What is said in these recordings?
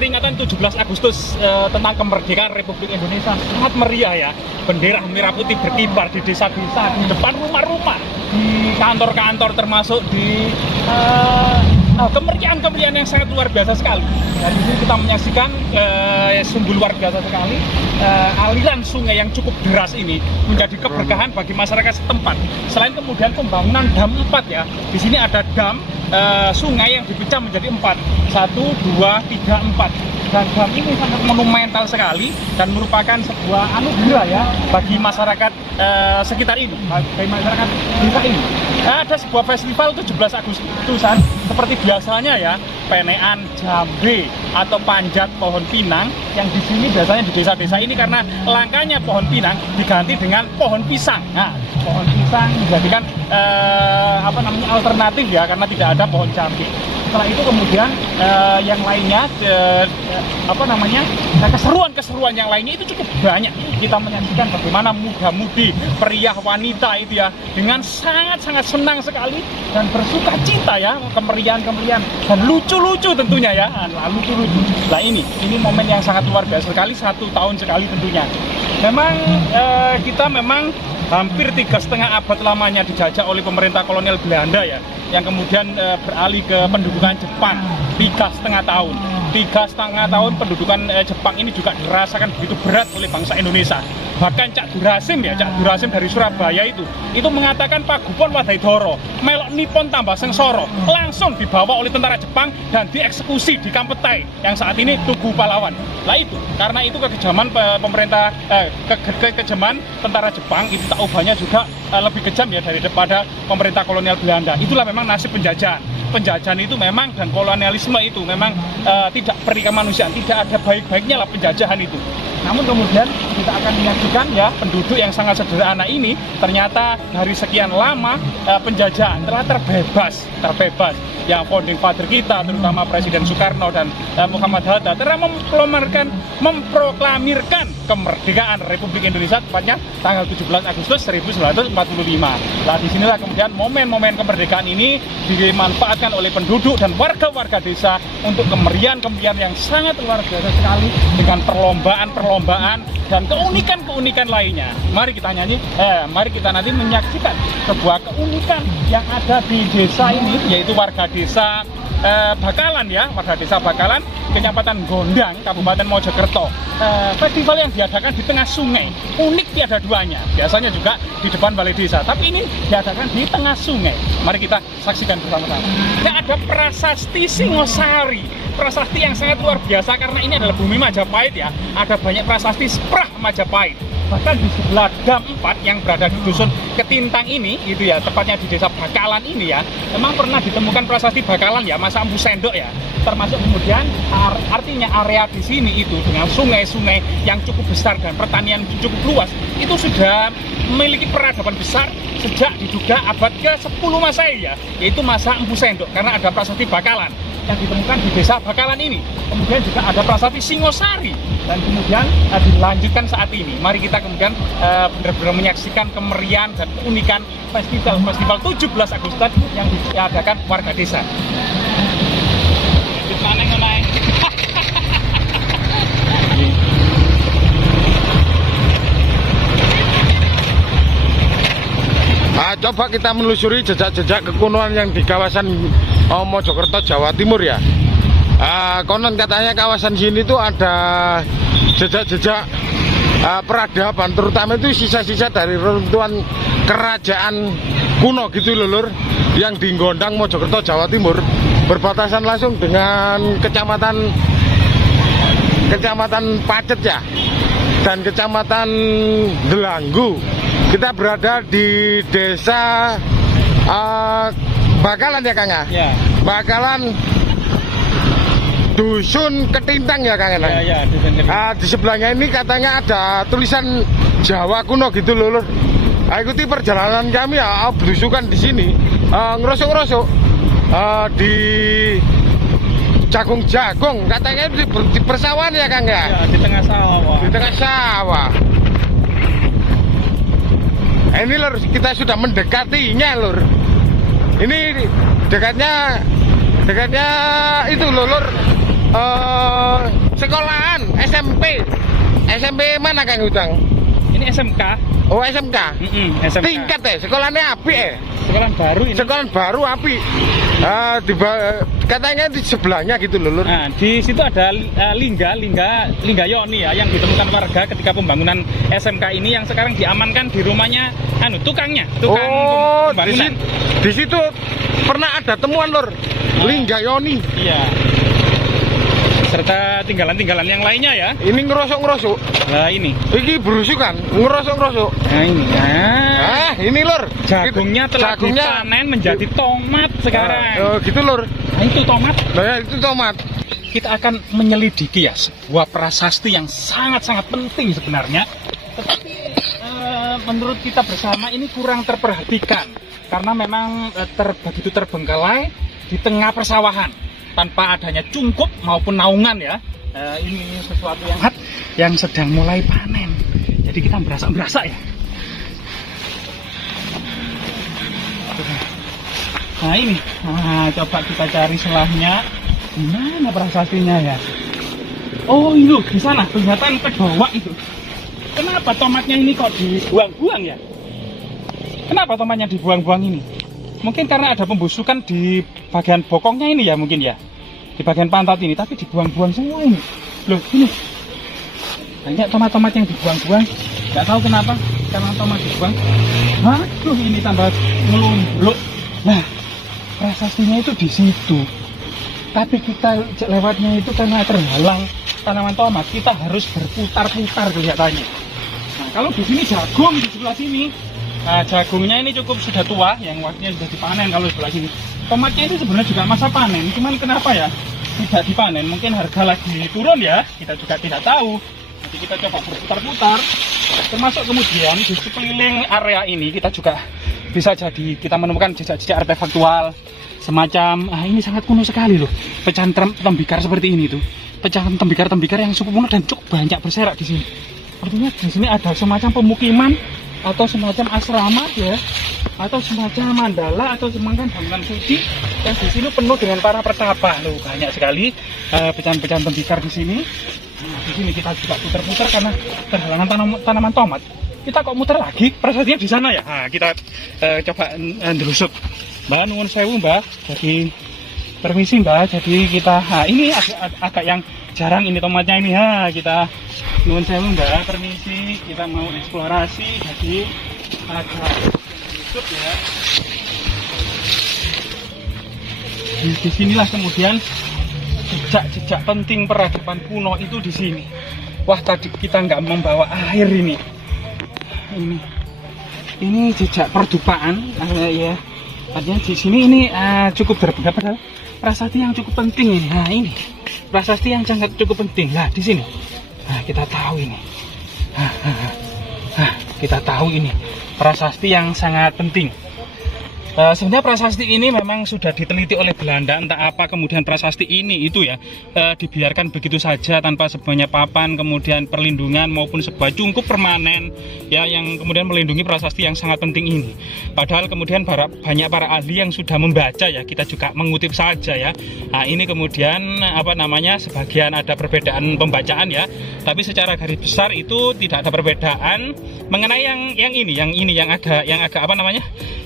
peringatan 17 Agustus tentang kemerdekaan Republik Indonesia sangat meriah ya. Bendera merah putih berkibar di desa-desa, di depan rumah-rumah, di kantor-kantor, termasuk di kemeriahan-kemeriahan yang sangat luar biasa sekali. Dan di sini kita menyaksikan sungguh luar biasa sekali aliran sungai yang cukup deras ini menjadi keberkahan bagi masyarakat setempat. Selain kemudian pembangunan dam 4 ya, di sini ada dam sungai yang dipecah menjadi 4, 1, 2, 3, 4. Dan dam ini sangat monumental sekali dan merupakan sebuah anugerah ya bagi masyarakat sekitar ini, bagi masyarakat desa ini. Ada sebuah festival 17 Agustusan seperti biasanya ya, penean jambe atau panjat pohon pinang, yang di sini biasanya di desa-desa ini karena langkanya pohon pinang diganti dengan pohon pisang. Nah, pohon pisang dijadikan alternatif ya, karena tidak ada pohon jambe. Setelah itu kemudian yang lainnya keseruan-keseruan yang lainnya itu cukup banyak. Kita menyaksikan bagaimana muda-mudi, pria, wanita itu ya dengan sangat-sangat senang sekali dan bersuka cita ya, kemeriahan-kemeriahan dan lucu-lucu tentunya ya. Lucu-lucu. Nah ini momen yang sangat luar biasa sekali, 1 tahun sekali tentunya. Memang kita memang hampir 3,5 abad lamanya dijajah oleh pemerintah kolonial Belanda ya, yang kemudian beralih ke pendudukan Jepang 3,5 tahun. 3,5 tahun pendudukan Jepang ini juga dirasakan begitu berat oleh bangsa Indonesia. Bahkan Cak Durasim dari Surabaya itu mengatakan Pagupon Wadaidoro, melok nipon tambah sengsoro, langsung dibawa oleh tentara Jepang dan dieksekusi di Kampetai yang saat ini Tugu Pahlawan. Lah itu, karena itu kekejaman pemerintah kekejaman tentara Jepang itu tak ubahnya juga lebih kejam ya daripada pemerintah kolonial Belanda. Itulah memang nasib penjajahan. Penjajahan itu memang dan kolonialisme itu memang tidak peri kemanusiaan, tidak ada baik-baiknya lah penjajahan itu. Namun kemudian kita akan menyaksikan ya, penduduk yang sangat sederhana ini ternyata dari sekian lama penjajahan telah terbebas. Yang founding father kita terutama Presiden Soekarno dan Muhammad Hatta telah memproklamirkan kemerdekaan Republik Indonesia tepatnya tanggal 17 Agustus 1945. Nah disinilah kemudian momen-momen kemerdekaan ini dimanfaatkan oleh penduduk dan warga-warga desa untuk kemeriahan-kemeriahan yang sangat luar biasa sekali dengan perlombaan dan keunikan-keunikan lainnya. Mari kita nanti menyaksikan sebuah keunikan yang ada di desa ini, yaitu warga desa Bakalan ya, warga desa Bakalan, Kecamatan Gondang, Kabupaten Mojokerto. Festival yang diadakan di tengah sungai, unik tiada duanya. Biasanya juga di depan balai desa, tapi ini diadakan di tengah sungai. Mari kita saksikan bersama-sama. Ya, ada prasasti Singosari, prasasti yang sangat luar biasa karena ini adalah bumi Majapahit ya. Ada banyak prasasti Sprah Majapahit. Bahkan di sebelah dam 4 yang berada di dusun Ketintang ini, itu ya, tepatnya di desa Bakalan ini ya, memang pernah ditemukan prasasti Bakalan ya, masa Empu Sendok ya. Termasuk kemudian artinya area di sini itu dengan sungai-sungai yang cukup besar dan pertanian cukup luas, itu sudah memiliki peradaban besar sejak diduga abad ke-10 Masehi ya, yaitu masa Empu Sendok, karena ada prasasti Bakalan yang ditemukan di desa Bakalan ini. Kemudian juga ada prasasti Singosari dan kemudian dilanjutkan saat ini. Mari kita kemudian benar-benar menyaksikan kemeriahan dan keunikan festival 17 Agustus yang diadakan warga desa. Coba kita menelusuri jejak-jejak kekunoan yang di kawasan Mojokerto, Jawa Timur ya. Konon katanya kawasan sini tuh ada jejak-jejak peradaban, terutama itu sisa-sisa dari reruntuhan kerajaan kuno gitu lur, yang di Gondang, Mojokerto, Jawa Timur, berbatasan langsung dengan kecamatan Pacet ya, dan kecamatan Delanggu. Kita berada di desa Bakalan ya Kang ya? Ya. Bakalan dusun Ketintang ya Kang ya? Ya, dusun Ketintang. Di sebelahnya ini katanya ada tulisan Jawa kuno gitu lur. Ikuti perjalanan kami ya, belusukan di sini, ngerosok-ngerosok di jagung-jagung, katanya di persawahan ya Kang ya? Ya, di tengah sawah. Di tengah sawah. Ini lur, kita sudah mendekatinya lur. Ini dekatnya itu lur, sekolahan SMP. SMP mana Kang Utang? Ini SMK. Oh SMK. SMK. Tingkat sekolahnya apik Sekolah baru ini. Sekolah baru apik. Katanya di sebelahnya gitu loh Lur. Nah, di situ ada Lingga Yoni ya, yang ditemukan warga ketika pembangunan SMK ini, yang sekarang diamankan di rumahnya tukang pembangunan. Di situ pernah ada temuan Lur. Lingga Yoni. Iya. Serta tinggalan-tinggalan yang lainnya ya. Ini ngerosok-ngerosok. Nah ini. Ini berusukan, ngerosok-ngerosok. Nah ini. Ini Lur. Jagungnya telah dipanen menjadi tomat sekarang. Gitu Lur. Nah itu tomat. Nah ya, itu tomat. Kita akan menyelidiki ya sebuah prasasti yang sangat-sangat penting sebenarnya. Tetapi menurut kita bersama ini kurang terperhatikan. Karena memang begitu terbengkalai di tengah persawahan, tanpa adanya cungkup maupun naungan ya. Ini sesuatu yang sedang mulai panen. Jadi kita berasa ya. Nah ini, coba kita cari selahnya. Mana prasastinya ya? Oh itu di sana, kelihatan ke bawah itu. Kenapa tomatnya ini kok dibuang-buang ya? Kenapa tomatnya dibuang-buang ini? Mungkin karena ada pembusukan di bagian bokongnya ini ya, mungkin ya. Di bagian pantat ini, tapi dibuang-buang semua ini. Loh, ini. Banyak tomat-tomat yang dibuang-buang. Nggak tahu kenapa, karena tomat dibuang. Aduh, ini tambah ngelumbluk. Nah, prasastinya itu di situ. Tapi kita lewatnya itu karena terhalang tanaman tomat, kita harus berputar-putar kelihatannya. Nah, kalau di sini jagung di sebelah sini. Nah, jagungnya ini cukup sudah tua, yang waktunya sudah dipanen. Kalau sebelah sini tomatnya itu sebenarnya juga masa panen, cuman kenapa ya tidak dipanen? Mungkin harga lagi turun ya, kita juga tidak tahu. Nanti kita coba berputar-putar, termasuk kemudian di sekeliling area ini kita juga bisa jadi kita menemukan jejak-jejak artefaktual semacam ini sangat kuno sekali loh, pecahan tembikar seperti ini tuh, pecahan tembikar yang cukup kuno dan cukup banyak berserak di sini. Artinya di sini ada semacam pemukiman atau semacam asrama ya, atau semacam mandala atau semacam bangunan suci yang di sini penuh dengan para pertapa. Loh, banyak sekali pecahan-pecahan tembikar di sini. Nah, di sini kita juga putar-putar karena terhalangan tanaman tomat. Kita kok muter lagi? Prasastinya di sana ya. Nah, kita coba ndelusuk. Mbak nuwun sewu Mbak. Jadi permisi Mbak. Jadi kita ini agak yang jarang ini tomatnya ini. Kita nuwun sewu Mbak, permisi, kita mau eksplorasi, jadi agak YouTube ya. Di sinilah kemudian jejak-jejak penting peradaban kuno itu di sini. Wah, tadi kita nggak membawa air ini. Ini jejak perdupaan ya. Artinya di sini ini cukup berbeda padahal prasasti yang cukup penting ini. Nah, ini prasasti yang sangat cukup penting. Nah, di sini. Nah, kita tahu ini. Kita tahu ini prasasti yang sangat penting. Sebenarnya prasasti ini memang sudah diteliti oleh Belanda, entah apa kemudian prasasti ini itu ya dibiarkan begitu saja tanpa sebuah papan, kemudian perlindungan maupun sebuah cungkup permanen ya yang kemudian melindungi prasasti yang sangat penting ini. Padahal kemudian banyak para ahli yang sudah membaca ya, kita juga mengutip saja ya. Nah, ini kemudian sebagian ada perbedaan pembacaan ya, tapi secara garis besar itu tidak ada perbedaan mengenai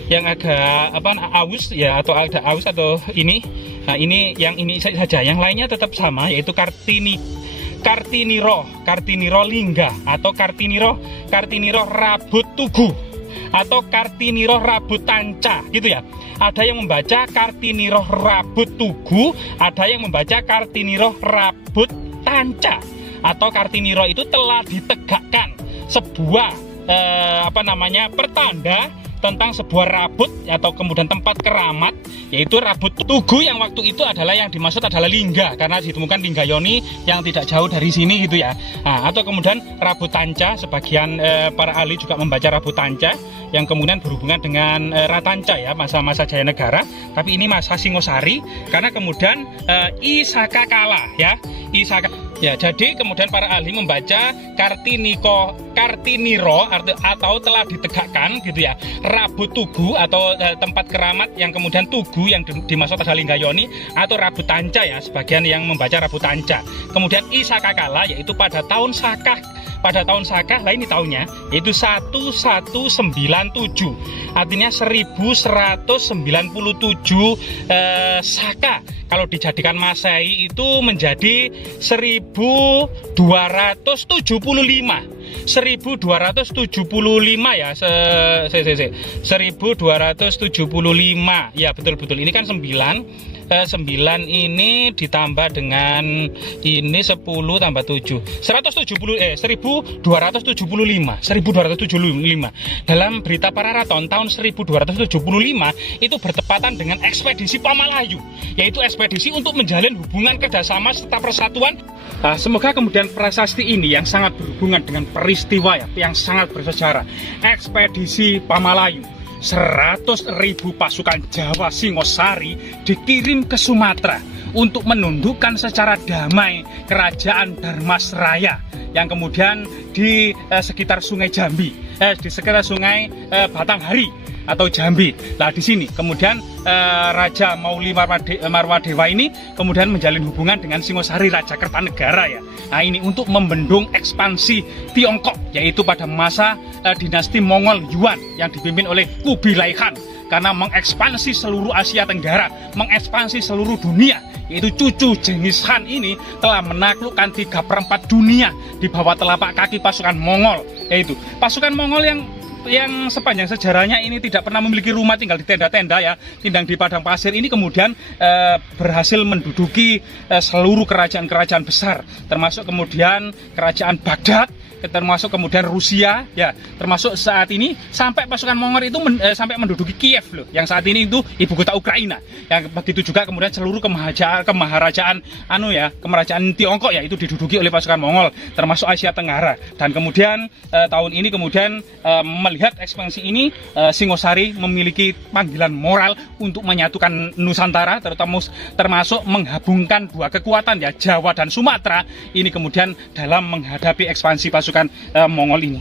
yang agak aus ya, atau ada aus atau ini. Nah, ini yang ini saja, yang lainnya tetap sama, yaitu Kartiniro lingga atau Kartiniro rabut tugu atau Kartiniro rabut tanca gitu ya. Ada yang membaca Kartiniro rabut tugu, ada yang membaca Kartiniro rabut tanca. Atau Kartiniro itu telah ditegakkan sebuah pertanda tentang sebuah rabut atau kemudian tempat keramat, yaitu rabut tugu yang waktu itu adalah yang dimaksud adalah lingga karena ditemukan Lingga Yoni yang tidak jauh dari sini gitu ya. Nah, atau kemudian rabut tanca, sebagian para ahli juga membaca rabut tanca yang kemudian berhubungan dengan Ratanca ya, masa-masa Jaya Negara, tapi ini masa Singosari karena kemudian Isaka kalah ya. Ya, jadi kemudian para ahli membaca Kartiniro atau telah ditegakkan gitu ya, Rabu Tugu atau tempat keramat yang kemudian Tugu yang dimaksud adalah Linggayoni atau Rabu Tanca ya, sebagian yang membaca Rabu Tanca. Kemudian Isakakala yaitu pada tahun Sakah. Pada tahun Sakah, lah ini tahunnya, yaitu 1197, artinya 1197 Saka. Kalau dijadikan Masehi itu menjadi 1275. 1275 ya, 1275 ya, betul ini kan 9 ini ditambah dengan ini 10 tambah 7 1275 dalam berita Pararaton tahun 1275 itu bertepatan dengan ekspedisi Pamalayu, yaitu ekspedisi untuk menjalin hubungan kerjasama serta persatuan. Semoga kemudian prasasti ini yang sangat berhubungan dengan peristiwa ya, yang sangat bersejarah, ekspedisi Pamalayu, 100.000 pasukan Jawa Singosari dikirim ke Sumatera untuk menundukkan secara damai kerajaan Dharmasraya yang kemudian di sekitar Sungai Jambi, di sekitar Sungai Batanghari atau Jambi. Nah, di sini kemudian Raja Mauli Marwadewa ini kemudian menjalin hubungan dengan Singosari Raja Kertanegara ya. Nah, ini untuk membendung ekspansi Tiongkok, yaitu pada masa dinasti Mongol Yuan yang dipimpin oleh Kubilai Khan, karena mengekspansi seluruh Asia Tenggara, mengekspansi seluruh dunia, yaitu cucu Genghis Khan ini telah menaklukkan 3/4 dunia di bawah telapak kaki pasukan Mongol, yaitu pasukan Mongol yang sepanjang sejarahnya ini tidak pernah memiliki rumah, tinggal di tenda-tenda ya, tinggal di padang pasir, ini kemudian berhasil menduduki seluruh kerajaan-kerajaan besar, termasuk kemudian kerajaan Baghdad, termasuk kemudian Rusia ya, termasuk saat ini sampai pasukan Mongol itu sampai menduduki Kiev loh, yang saat ini itu ibu kota Ukraina. Yang begitu juga kemudian seluruh kemerajaan Tiongkok ya, itu diduduki oleh pasukan Mongol, termasuk Asia Tenggara. Dan kemudian tahun ini kemudian melihat ekspansi ini, Singosari memiliki panggilan moral untuk menyatukan Nusantara, termasuk menggabungkan dua kekuatan ya, Jawa dan Sumatera ini kemudian dalam menghadapi ekspansi pasukan Mongol ini.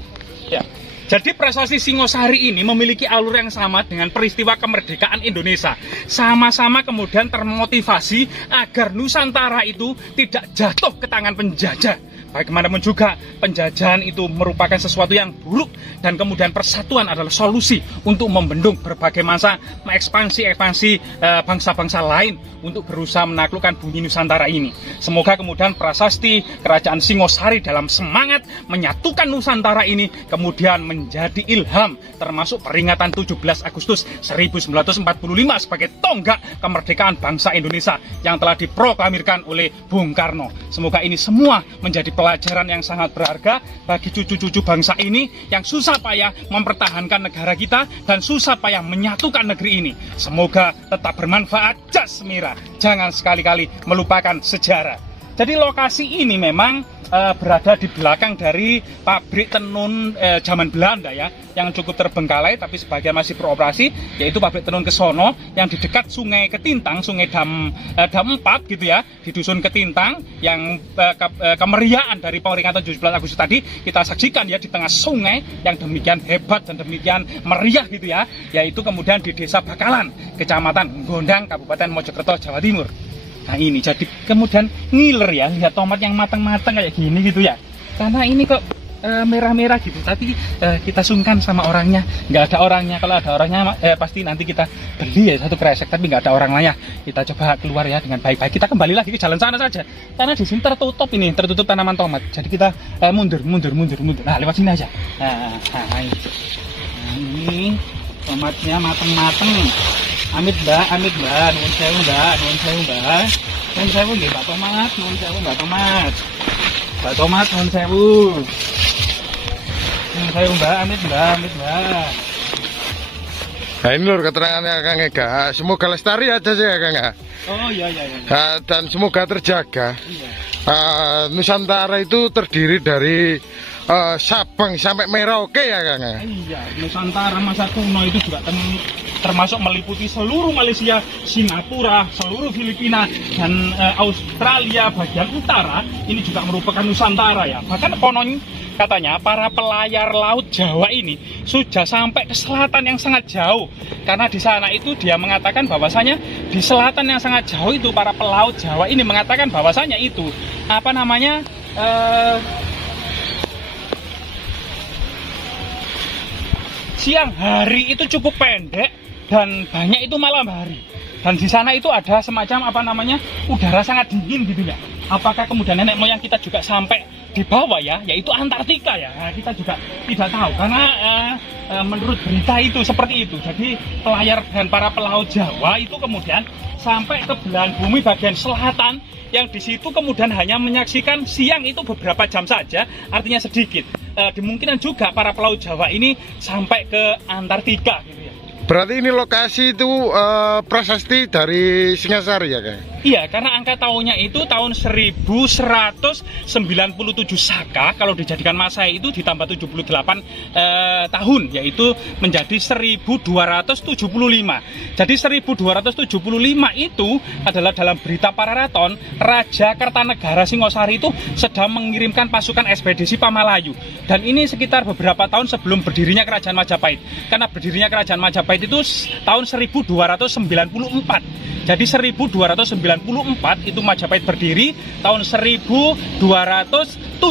Ya. Jadi prasasti Singosari ini memiliki alur yang sama dengan peristiwa kemerdekaan Indonesia. Sama-sama kemudian termotivasi agar Nusantara itu tidak jatuh ke tangan penjajah. Bagaimanapun juga penjajahan itu merupakan sesuatu yang buruk, dan kemudian persatuan adalah solusi untuk membendung berbagai masa ekspansi bangsa-bangsa lain untuk berusaha menaklukkan bumi Nusantara ini. Semoga kemudian prasasti kerajaan Singosari dalam semangat menyatukan Nusantara ini kemudian menjadi ilham, termasuk peringatan 17 Agustus 1945 sebagai tonggak kemerdekaan bangsa Indonesia yang telah diproklamirkan oleh Bung Karno. Semoga ini semua menjadi pelajaran yang sangat berharga bagi cucu-cucu bangsa ini yang susah payah mempertahankan negara kita dan susah payah menyatukan negeri ini. Semoga tetap bermanfaat. Jasmira, jangan sekali-kali melupakan sejarah. Jadi lokasi ini memang berada di belakang dari pabrik tenun zaman Belanda ya, yang cukup terbengkalai tapi sebagian masih beroperasi, yaitu pabrik tenun Kesono yang di dekat Sungai Ketintang, Sungai Dam 4 gitu ya, di dusun Ketintang, yang kemeriahan dari peringatan 17 Agustus tadi kita saksikan ya di tengah sungai yang demikian hebat dan demikian meriah gitu ya, yaitu kemudian di Desa Bakalan, Kecamatan Gondang, Kabupaten Mojokerto, Jawa Timur. Nah ini jadi kemudian ngiler ya, lihat tomat yang matang-matang kayak gini gitu ya, karena ini kok merah-merah gitu, tapi kita sungkan sama orangnya, nggak ada orangnya. Kalau ada orangnya pasti nanti kita beli ya satu kresek, tapi nggak ada orangnya. Kita coba keluar ya dengan baik-baik, kita kembali lagi ke jalan sana saja, karena di sini tertutup tanaman tomat, jadi kita mundur. Nah lewat sini aja. Nah ini tomatnya matang-matang. Amit mbak, nuwun sewu mbak, nuwun sewu nggih Pak Tomat, nuwun sewu Mbak Tomat. Mbak Tomat nuwun sewu. Nuwun sewu mbak, amit mbak. Nah ini lur keterangannya Kang Ega, semoga lestari aja sih ya Kang. Oh iya. Dan semoga terjaga. Iya. Nusantara itu terdiri dari Sabang sampai Merauke ya Kang. Iya, Nusantara masa kuno itu juga termasuk meliputi seluruh Malaysia, Singapura, seluruh Filipina, dan Australia bagian utara. Ini juga merupakan Nusantara ya. Bahkan konon katanya para pelayar laut Jawa ini sudah sampai ke selatan yang sangat jauh, karena di sana itu dia mengatakan bahwasanya di selatan yang sangat jauh itu para pelaut Jawa ini mengatakan bahwasanya itu apa namanya siang hari itu cukup pendek dan banyak itu malam hari. Dan di sana itu ada semacam apa namanya udara sangat dingin gitu ya. Apakah kemudian nenek moyang kita juga sampai di bawah ya, yaitu Antartika ya. Nah, kita juga tidak tahu karena menurut berita itu seperti itu. Jadi pelayar dan para pelaut Jawa itu kemudian sampai ke belahan bumi bagian selatan, yang di situ kemudian hanya menyaksikan siang itu beberapa jam saja, artinya sedikit. Dimungkinkan juga para pelaut Jawa ini sampai ke Antartika gitu ya. Berarti ini lokasi itu prasasti dari Singasari ya kayak? Iya, karena angka tahunnya itu tahun 1197 Saka, kalau dijadikan Masehi itu ditambah 78 tahun, yaitu menjadi 1275. Jadi 1275 itu adalah dalam berita Pararaton, Raja Kertanegara Singosari itu sedang mengirimkan pasukan ekspedisi Pamalayu. Dan ini sekitar beberapa tahun sebelum berdirinya Kerajaan Majapahit. Karena berdirinya Kerajaan Majapahit itu tahun 1294. Jadi 1294 itu Majapahit berdiri, tahun 1275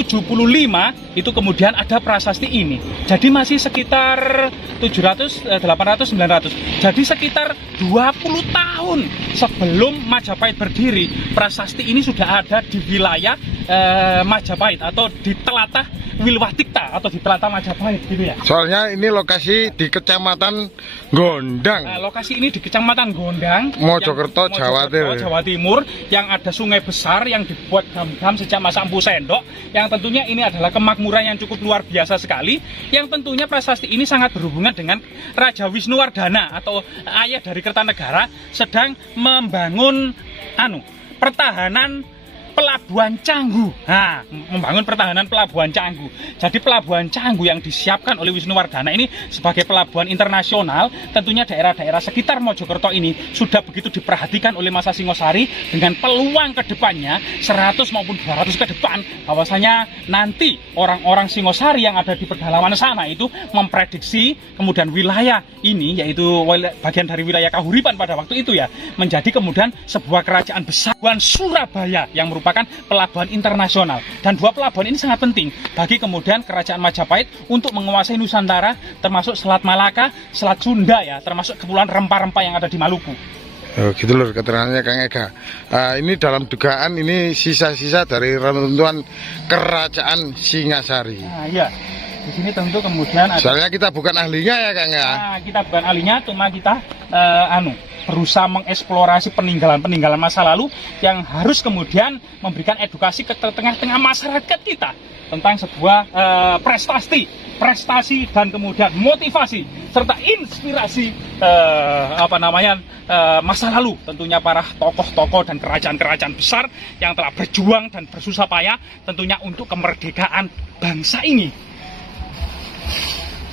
itu kemudian ada prasasti ini. Jadi masih sekitar 700, 800, 900. Jadi sekitar 20 tahun sebelum Majapahit berdiri, prasasti ini sudah ada di wilayah Majapahit atau di telatah Wilwatikta atau di telatah Majapahit gitu ya. Soalnya ini lokasi di Kecamatan Gondang. Lokasi ini di Kecamatan Gondang, Mojokerto, Jawa Timur, yang ada sungai besar yang dibuat dam-dam sejak masa Empu Sendok, yang tentunya ini adalah kemakmuran yang cukup luar biasa sekali, yang tentunya prasasti ini sangat berhubungan dengan Raja Wisnuwardana atau ayah dari Kertanegara sedang membangun pertahanan Pelabuhan Canggu. Nah, membangun pertahanan Pelabuhan Canggu. Jadi Pelabuhan Canggu yang disiapkan oleh Wisnuwardana ini sebagai pelabuhan internasional, tentunya daerah-daerah sekitar Mojokerto ini sudah begitu diperhatikan oleh masa Singosari dengan peluang ke depannya 100 maupun 200 ke depan, bahwasanya nanti orang-orang Singosari yang ada di pedalaman sana itu memprediksi kemudian wilayah ini, yaitu bagian dari wilayah Kahuripan pada waktu itu ya, menjadi kemudian sebuah kerajaan besar Surabaya yang merupakan pelabuhan internasional. Dan dua pelabuhan ini sangat penting bagi kemudian Kerajaan Majapahit untuk menguasai Nusantara, termasuk Selat Malaka, Selat Sunda ya, termasuk kepulauan rempah-rempah yang ada di Maluku. Oh, gitu loh keterangannya Kang Ega. Ini dalam dugaan ini sisa-sisa dari reruntuhan Kerajaan Singasari. Nah, iya. Di sini tentu kemudian ada, soalnya kita bukan ahlinya ya Kang ya. Nah, kita bukan ahlinya, cuma kita berusaha mengeksplorasi peninggalan-peninggalan masa lalu yang harus kemudian memberikan edukasi ke tengah-tengah masyarakat kita tentang sebuah prestasi dan kemudian motivasi serta inspirasi masa lalu, tentunya para tokoh-tokoh dan kerajaan-kerajaan besar yang telah berjuang dan bersusah payah tentunya untuk kemerdekaan bangsa ini.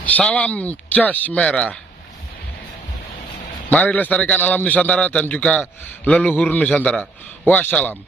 Salam jas merah. Mari lestarikan alam Nusantara dan juga leluhur Nusantara. Wassalam.